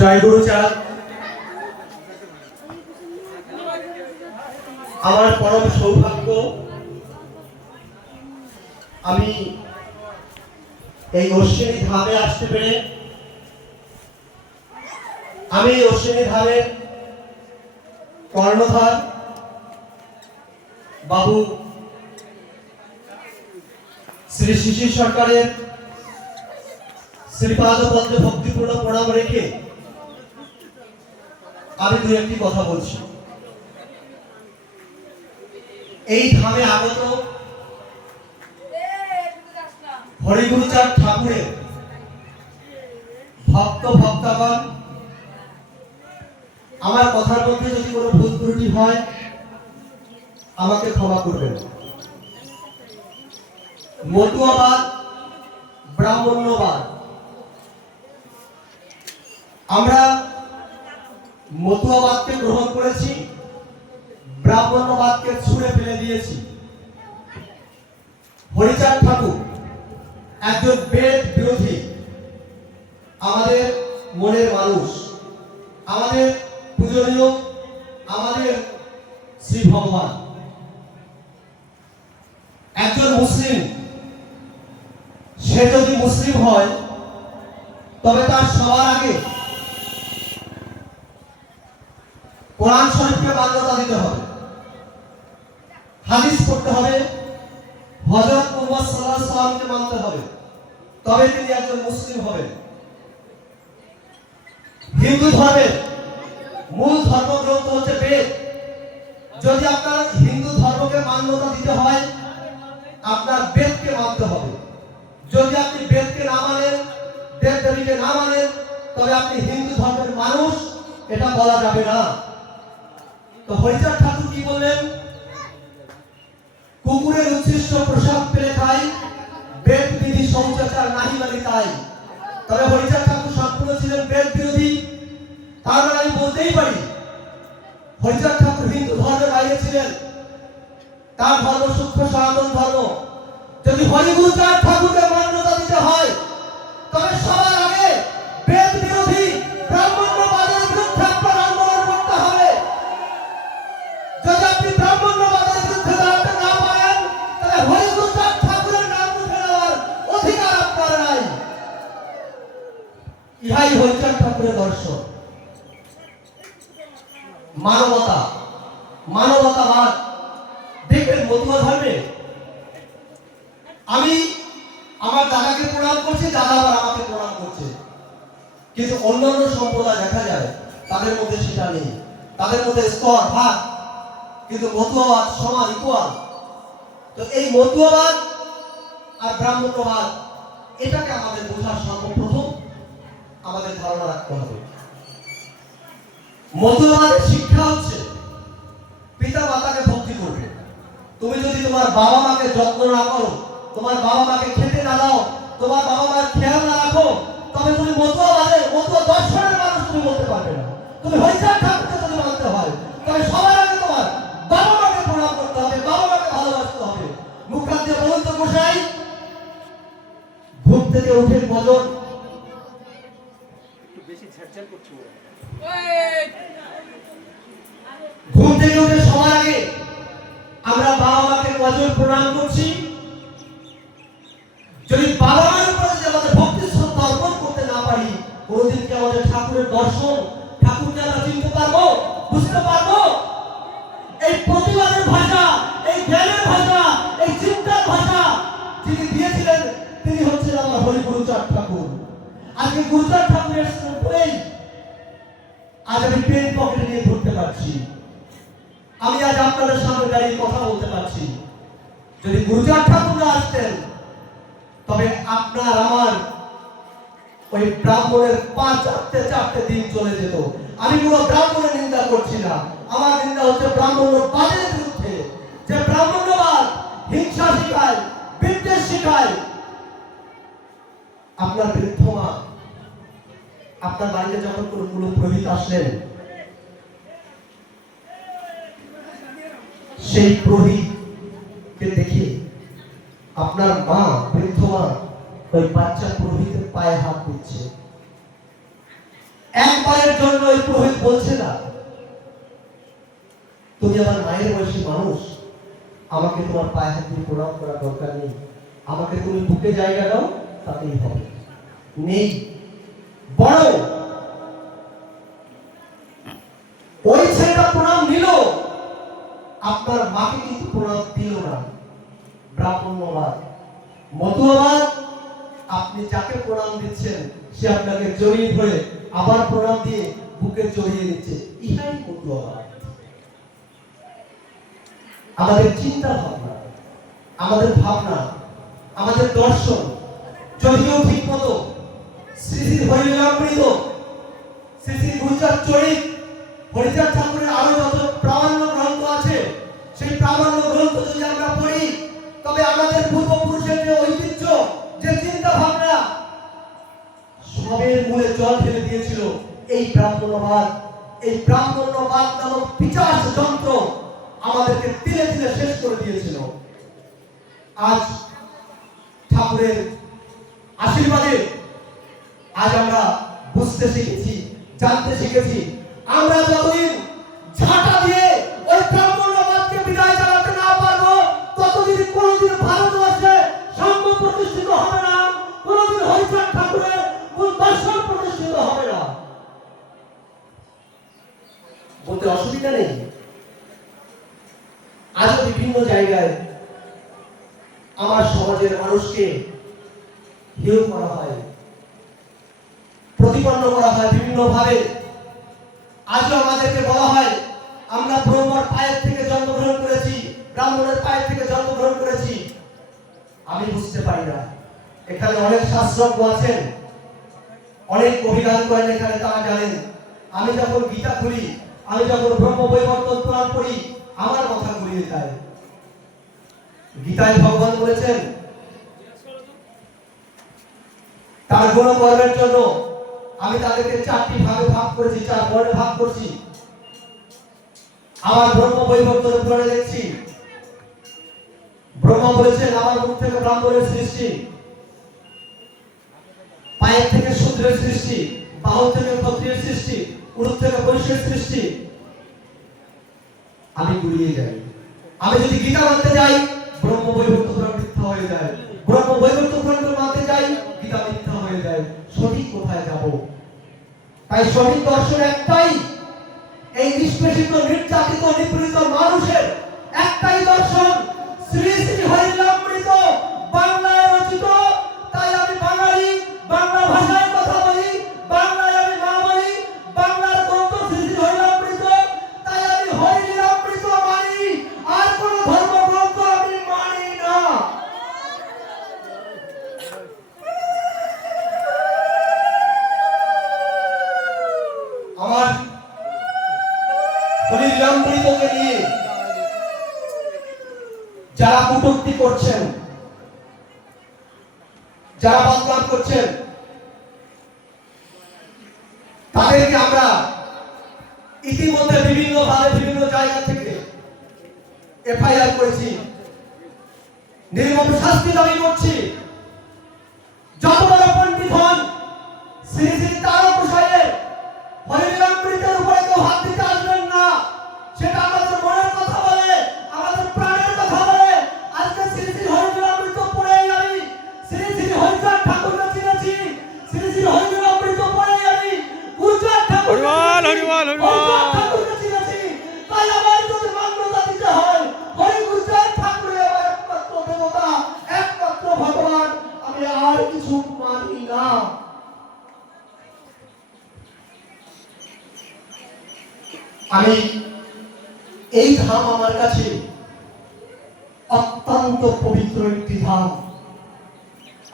জয় গুরুচাঁদ। আমার পরম সৌভাগ্য আমি এই অশ্বিনী ধামে আসতে পেরে। আমি অশ্বিনী ধামের কর্ণধার বাবু শ্রী শিশির সরকারের শ্রীপাদ পদ্মে ভক্তিপূর্ণ প্রণাম রেখে আমি দু একটি কথা বলছি। এই ধামে আগত হরিগুরুচাঁদ ঠাকুরের ভক্ত ভক্তগণ, আমার কথার মধ্যে যদি কোনো ভুল ত্রুটি হয় আমাকে ক্ষমা করবেন। মতুয়াবাদ, ব্রাহ্মণ্যবাদ, আমরা মতুয়াবাদকে গ্রহণ করেছি, ব্রাহ্মণ্যবাদকে ছুঁড়ে ফেলে দিয়েছি। হরিচাঁদ ঠাকুর একজন বেদ বিরোধী আমাদের মনের মানুষ, আমাদের পূজনীয়, আমাদের শ্রী ভগবান। একজন মুসলিম, সে যদি মুসলিম হয় তবে তার সবার আগে কোরআন শরীফকে মান্যতা দিতে হবে, হাদিস পড়তে হবে, হযরত মুহাম্মদ সাল্লাল্লাহু আলাইহি ওয়াসাল্লামকে মানতে হবে, তবে তিনি একজন মুসলিম হবেন। হিন্দু ধর্মের মূল ধর্মগ্রন্থ হচ্ছে বেদ। যদি আপনার হিন্দু ধর্মকে মান্যতা দিতে হয় আপনার বেদকে মানতে হবে। যদি আপনি বেদকে না মানেন, দেব দেবীকে না মানেন, তবে আপনি হিন্দু ধর্মের মানুষ এটা বলা যাবে না। তো হরিচাঁদ ঠাকুর কি বললেন? কুকুরের উচ্ছিষ্ট প্রসাদ পেলে খাই, বেদ বিধি শৌচাচার নাহি মানি তাই। তবে হরিচাঁদ ঠাকুর সম্পূর্ণ ছিলেন বেদ বিরোধী। তার মানে আমি বলতেই পারি হরিচাঁদ ঠাকুর হিন্দু ধর্মের বাইরে ছিলেন। তার ধর্ম সূক্ষ্ম সনাতন ধর্ম। যদি হরিগুরুচাঁদ ঠাকুরকে মান্যতা দিতে হয় তবে সবার আগে বেদ বিরোধী ব্রাহ্মণ্যবাদের বিরুদ্ধে আপনার আন্দোলন করতে হবে। যদি আপনি ব্রাহ্মণ্যবাদের বিরুদ্ধে দাঁড়াতে না পারেন তাহলে হরিগুরুচাঁদ ঠাকুরের নাম মুখে নেওয়ার অধিকার আপনার নাই। ইহাই হরিচাঁদ ঠাকুরের দর্শন। মানবতা, মানবতাবাদ। দেখবেন মতুয়া ধর্মে আমি আমার দাদাকে প্রণাম করছি, দাদা আবার আমাকে প্রণাম করছে, কিন্তু অন্যান্য সম্প্রদায় দেখা যায় তাদের মধ্যে সেটা নেই। তাদের মধ্যে স্তর ভাগ, কিন্তু মতুয়াবাদ সমান, ইকুয়াল। তো এই মতুয়াবাদ আর ব্রাহ্মণ্যবাদ, এটাকে আমাদের বোঝার সর্বপ্রথম আমাদের ধারণা রাখতে হবে। মতুয়াবাদের শিক্ষা হচ্ছে পিতা মাতাকে ভক্তি করবে। তুমি যদি তোমার বাবা মাকে যত্ন না করো, তোমার বাবা মাকে খেতে না দাও, তোমার বাবা মার খেয়াল না রাখো, তবে তুমি মতুয়াবাদের, মতুয়া দর্শনের মানুষ তুমি বলতে পারবে না। তুমি হরিচাঁদ ঠাকুরকে যদি মানতে হয় তবে সবার আগে তোমার বাবা মাকে প্রণাম করতে হবে, বাবা মাকে ভালোবাসতে হবে। মুখখান দিয়ে বলুন তো গোসাই, ঘুম থেকে উঠে ভজন বেশি ঝাড়ঝাড় করছো। ঘুম থেকে উঠে সবার আগে আমরা বাবা মাকে কজন প্রণাম করছি? যদি বাবা মার উপরে যদি আমাদের ভক্তি শ্রদ্ধা অর্পণ করতে না পারি, কোনদিন কি আমাদের ঠাকুরের দর্শন, ঠাকুরকে আমরা চিনতে পারবো, বুঝতে পারবো? এই প্রতিবাদের ভাষা, এই জ্ঞানের ভাষা, এই চিন্তার ভাষা যিনি দিয়েছিলেন তিনি হচ্ছেন আমার হরিগুরুচাঁদ ঠাকুর। আজকে গুরুচাঁদ ঠাকুরের উপরেই আজ আমি পেন পকেটে নিয়ে ঘুরতে পারছি। আমি আজ আপনাদের সামনে দাঁড়িয়ে কথা বলতে পারছি। যদি গুরুচাঁদ ঠাকুর না আসতেন তবে আপনার আমার ওই ব্রাহ্মণের 5-4 দিন চলে যেত। আমি কোনো ব্রাহ্মণের নিন্দা করছি না, আমার নিন্দা হচ্ছে ব্রাহ্মণ্যবাদের বিরুদ্ধে। যে ব্রাহ্মণ্যবাদ হিংসা শিখায়, বিদ্বেষ শিখায়। আপনার বৃদ্ধ মা আপনার বাড়িতে যখন কোনো পুরোহিত আসলেন, সেই পুরোহিতকে দেখে আপনার মা, বৃদ্ধ মা, ওই বাচ্চা পুরোহিতের পায়ে হাত দিচ্ছে। একবার বলছে না, তুমি আমার মায়ের বয়সী মানুষ, আমাকে তোমার পায়ে হাত দিয়ে প্রণাম করার দরকার নেই, আমাকে তুমি বুকে জায়গা দাও, তাতেই হবে। নেই, বড় ওই ছেলেটা প্রণাম নিল, আপনার মাকে কিন্তু প্রণাম দিল না। ব্রাহ্মণ্যবাদ, মতুয়াবাদ, আপনি যাকে প্রণাম দিচ্ছেন সে আপনাকে জড়িয়ে ধরে আবার প্রণাম দিয়ে বুকে জড়িয়ে নিচ্ছে, ইহাই মতুয়াবাদ। আমাদের চিন্তা ভাবনা, আমাদের ভাবনা, আমাদের দর্শন যদিও ঠিক মতো শ্রী শ্রী হরিলীলামৃত, শ্রী শ্রী গুরুচাঁদ চরিত, হরিচাঁদ ঠাকুরের আরো যত প্রামাণ্য গ্রন্থ আছে, সেই প্রামাণ্য গ্রন্থ যদি আমরা পড়ি, তবে আমাদের পূর্বপুরুষের যে ঐতিহ্য, যে চিন্তা ভাবনা, সবের মূলে জল ফেলে দিয়েছিল এই ব্রাহ্মণ্যবাদ। এই ব্রাহ্মণ্যবাদ নামক পিশাচ যন্ত্র আমাদেরকে তিলে তিলে শেষ করে দিয়েছিল। আজ ঠাকুরের আশীর্বাদে আজ আমরা বুঝতে শিখেছি, জানতে শিখেছি। আমরা যতদিন ঝাঁটা দিয়ে ওই ব্রাহ্মণ্যবাদকে বিদায় জানাতে না পারবো, ততদিন কোনোদিন ভারতবর্ষে সাম্য প্রতিষ্ঠিত হবে না, কোনোদিন হরিচাঁদ ঠাকুরের মূল দর্শন প্রতিষ্ঠিত হবে না। বলতে অসুবিধা নেই। আজও বিভিন্ন জায়গায় আমার সমাজের মানুষকে হেয় করা হয়, প্রতিপন্ন করা হয় বিভিন্ন ভাবে। আজও আমাদেরকে বলা হয় আমরা ব্রহ্মর পায়ের থেকে জন্মগ্রহণ করেছি, ব্রাহ্মণের পায়ের থেকে জন্মগ্রহণ করেছি। আমি বুঝতে পারি না, এখানে অনেক শাস্ত্রজ্ঞ আছেন, অনেক কবিগান করেন, এখানে তারা জানেন। আমি যখন গীতা খুলি, আমি যখন ব্রহ্ম বৈবর্তন পুরাণ পড়ি, আমার কথা ঘুরিয়ে যায়। গীতায় ভগবান বলেছেন তার গুণ কর্মের জন্য আমি তাদেরকে 4টি ভাগে ভাগ করেছি, 4 বর্ণে ভাগ করছি। আমার ব্রহ্ম বৈবর্তন পুরাণে দেখছি ব্রহ্মা বলেছেন আমার মুখ থেকে ব্রাহ্মণের সৃষ্টি, পায়ের থেকে শূদ্রের সৃষ্টি, বাহু থেকে ক্ষত্রিয়ের সৃষ্টি, উরুর থেকে বৈশ্যের সৃষ্টি। আমি গুলিয়ে যাই। আমি যদি গীতা মানতে যাই, ব্রহ্ম বৈবর্তন পুরাণ মিথ্যা হয়ে যায়। ব্রহ্ম বৈবর্তন পুরাণ মানতে যাই, গীতা মিথ্যা হয়ে যায়। সঠিক কোথায় যাব? তাই সঠিক দর্শন একটাই, এই নিষ্পেষিত, নির্যাতিত, নিপীড়িত মানুষের একটাই দর্শন, শ্রী শ্রী হরিলীলামৃত, বাংলায় রচিত। তাই আমি বাঙালি, বাংলা ভাষায় কথা বলি, বাংলায় আমি মা বলি, বাংলার গ্রন্থ শ্রী শ্রী হরিলীলামৃত। তাই আমি হরিলীলামৃত মানি, আর কোন ধর্মগ্রন্থ আমি মানি না। আমার হরিলীলামৃতকে নিয়ে যারা কটূক্তি করছেন, যারা বদনাম করছেন, তাদেরকে আমরা ইতিমধ্যে বিভিন্ন ভাবে বিভিন্ন জায়গা থেকে এফআইআর করেছি, নির্মম শাস্তি দাবি করছি। যত বড় পণ্ডিত হন, শ্রী শ্রী তারক গোসাইয়ের হরিলীলামৃতের উপরে কেউ হাত দিতে আসবেন না। সেটা আমাদের মনের কথা বলে, আমাদের প্রাণের কথা বলে। আজকে শ্রী শ্রী হরিলীলামৃত পড়েই আমি শ্রী শ্রী হরিচাঁদ ঠাকুরকে চিনেছি, শ্রী শ্রী হরিলীলামৃত পড়েই আমি গুরুচাঁদ ঠাকুরকে চিনেছি। তাই আমার যদি মান্যতা দিতে হয়, হরি গুরুচাঁদ ঠাকুরের আমার একমাত্র দেবতা, একমাত্র ভগবান, আমি আর কিছু মানি না। আমি এই ধাম আমার কাছে অত্যন্ত পবিত্র একটি ধাম।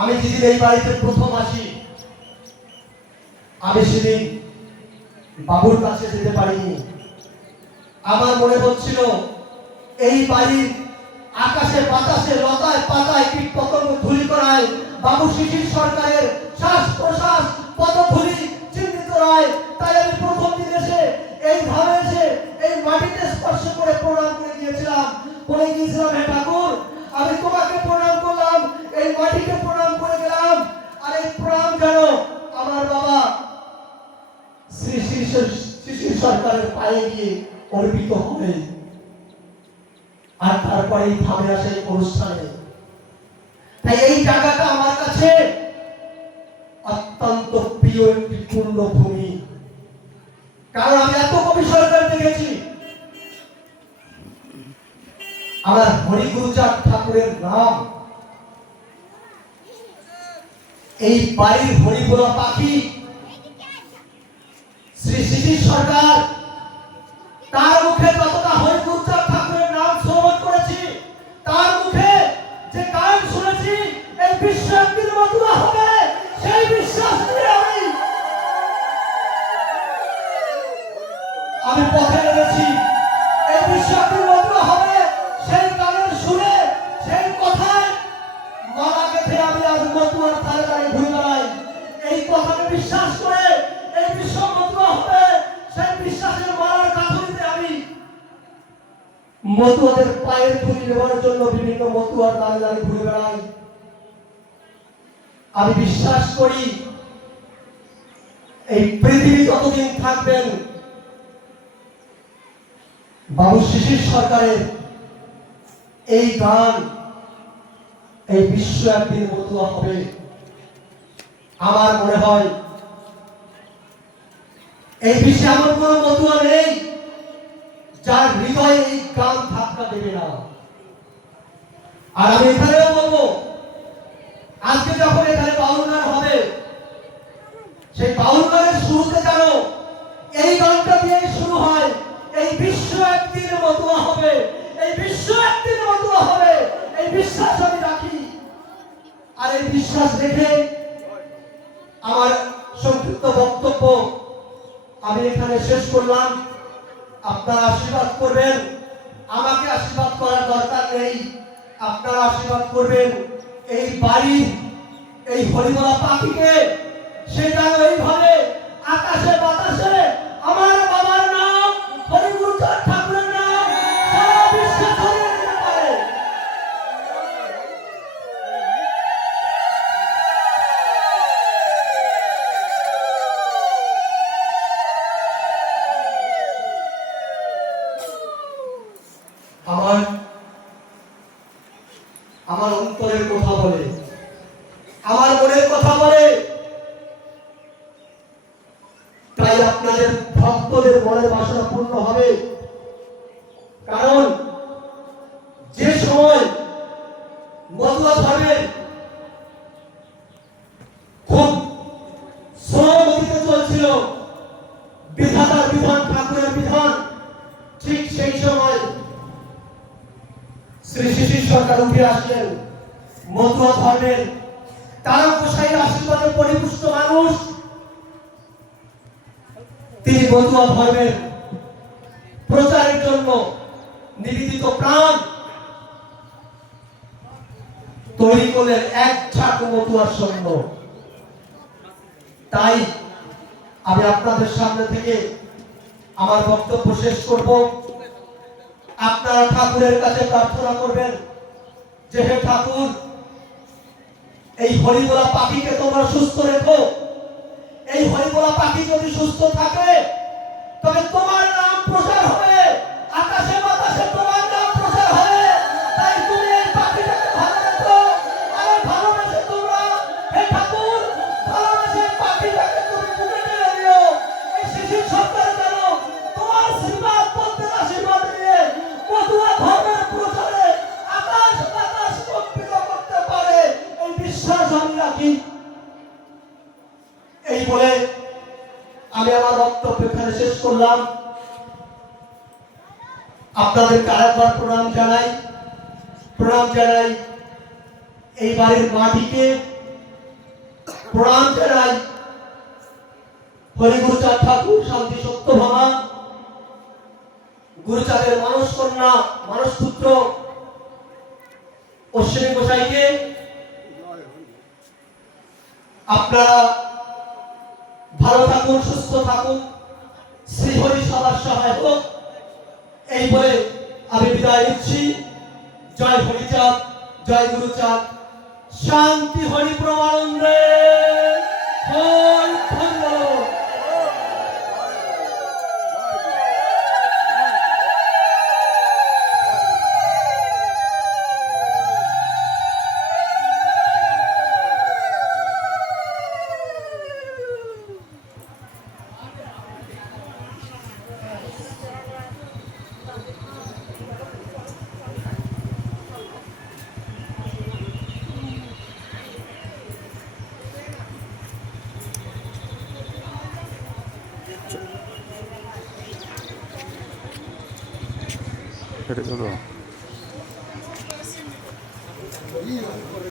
আমি যেদিন এই বাড়িতে প্রথম আসি, আমি সেদিন বাবুর কাছে যেতে পারিনি। আমার মনে হচ্ছিল এই বাড়ির আকাশে বাতাসে লতায় পাতায় কীট পতঙ্গ ধুলি করায় বাবু শিশির সরকারের শ্বাস প্রশ্বাস পদধূলি চিহ্নিত রায়। তাই আমি প্রথম দিন এসে এই ধামে এসে এই মাটিতে স্পর্শ করে প্রণাম করে গিয়েছিলাম। বলে গিয়েছিলাম, হে ঠাকুর, আমি তোমাকে প্রণাম করলাম, এই মাটিকে প্রণাম করে গেলাম। আর এই প্রণাম যেন আমার বাবা শ্রী শ্রী শিশির সরকারের পায়ে গিয়ে অর্পিত হবে, আর তারপরেই ভাবে আসে অনুষ্ঠানে। তাই এই জায়গাটা আমার কাছে অত্যন্ত প্রিয় একটি পূর্ণভূমি, কারণ আমি এত কবি সরকার দেখেছি। আমার হরিগুরুচাঁদ ঠাকুরের নাম এই বাড়ির হরিবোলা পাখি শ্রী শিশির সরকার, তার মুখে যতটা হরিগুরুচাঁদ ঠাকুরের নাম শ্রবণ করেছি, তার মুখে যে গান শুনেছি, এই বিশ্ব একদিন মধুরা হবে সেই বিশ্বাস নিয়ে আমি পথে নেমেছি। এই বিশ্ব একদিন মধুরা হবে সেই গানের সুরে, সেই কথায় মালা গেঁথে আমি আজ মধুয়ার ধারে ধারে ঘুরে বেড়াই। এই কথাকে বিশ্বাস করে এই বিশ্ব মধুরা হবে সেই বিশ্বাসের মালার গাঁথনিতে আমি মধুয়াদের পায়ের ধুলি নেওয়ার জন্য বিভিন্ন মধুয়ার ধারে ধারে ঘুরে বেড়াই। আমি বিশ্বাস করি এই পৃথিবী যতদিন থাকবেন, বাবু শিশির সরকারের এই গান, এই বিশ্ব একদিন মধুয়া হবে। আমার মনে হয় এই বিশ্বে এমন কোন মধুয়া নেই যার হৃদয়ে এই গান ধাক্কা দেবে না। আর আমি এখানেও বলবো, আজকে যখন এখানে বাউল গান হবে, সেই বাউল গানের শুরুতে যেন এই গানটা দিয়ে শুরু হয়, এই বিশ্ব একদিন মধুয়া হবে, এই বিশ্ব একদিন মধুয়া হবে, এই বিশ্বাস আমি রাখি। আর এই বিশ্বাস রেখে আমার সংক্ষিপ্ত বক্তব্য আমি এখানে শেষ করলাম। আপনারা আশীর্বাদ করবেন, আমাকে আশীর্বাদ করার দরকার নেই, আপনারা আশীর্বাদ করবেন এই বাড়ির এই হরিবোলা পাখিকে, সে যেন এইভাবে আকাশে বাতাসে আমার বাবার নাম হরিগুরুচাঁদ ঠাকুরের নাম সারা বিশ্বে ছড়িয়ে দিতে পারে। আমার অন্তরের কথা বলে, আমার মনের কথা বলে, তাই আপনাদের ভক্তদের মনের বাসনা পূর্ণ হবে। কারণ যে সময় মধুয়া ধর্মের খুব শ্রমগতিতে চলছিল, বিধাতার বিধান, ঠাকুরের বিধান, ঠিক সেই সময় শ্রী শিশির সরকার উঠে আসলেন। মধুয়া ধর্মের তারা গোসাইয়ের আশীর্বাদে পরিপুষ্ট মানুষ, তিনি মধুয়া ধর্মের প্রচারের জন্য নিবেদিত প্রাণ তৈরি করলেন এক ঝাঁক মধুয়ার সৈন্য। তাই আমি আপনাদের সামনে থেকে আমার বক্তব্য শেষ করব। আপনারা ঠাকুরের কাছে প্রার্থনা করবেন যে হে ঠাকুর, এই হরিবোলা পাখিকে তোমরা সুস্থ রেখো। এই হরিবোলা পাখি যদি সুস্থ থাকে তবে তোমার নাম প্রচার হবে, আকাশে বাতাসে তোমার নাম প্রচার হবে। তাই তুমি এই পাখিটাকে ভালো রেখো, আর ভালোবেসে তোমরা হে ঠাকুর, ভালোবেসে পাখিটাকে তুমি বুকে টেনে নিও। এই শিশির সরকার যেন তোমার আশীর্বাদ, পদ্মের আশীর্বাদ নিয়ে মধুয়া ধর্মের প্রচারে আকাশ বাতাস কম্পিত করতে পারে, এই বিশ্বাস আমি রাখি। এই বলে আমি আমার বক্তব্য এখানে শেষ করলাম। আপনাদেরকে আরেকবার প্রণাম জানাই এই বাড়ির মাটিকে, প্রণাম জানাই হরিগুরুচাঁদ ঠাকুর, শান্তি সত্যভামা, গুরুচাঁদের মানস কন্যা, মানস পুত্র অশ্বিনী গোসাইকে। আপনারা ভালো থাকুন, সুস্থ থাকুন, শ্রীহরি সবার সহায় হোক, এই বলে আমি বিদায় নিচ্ছি। জয় হরিচাঁদ, জয় গুরুচাঁদ, শান্তি হরি প্রমানন্দে। ধন্যবাদ। ছেড়ে দেবো।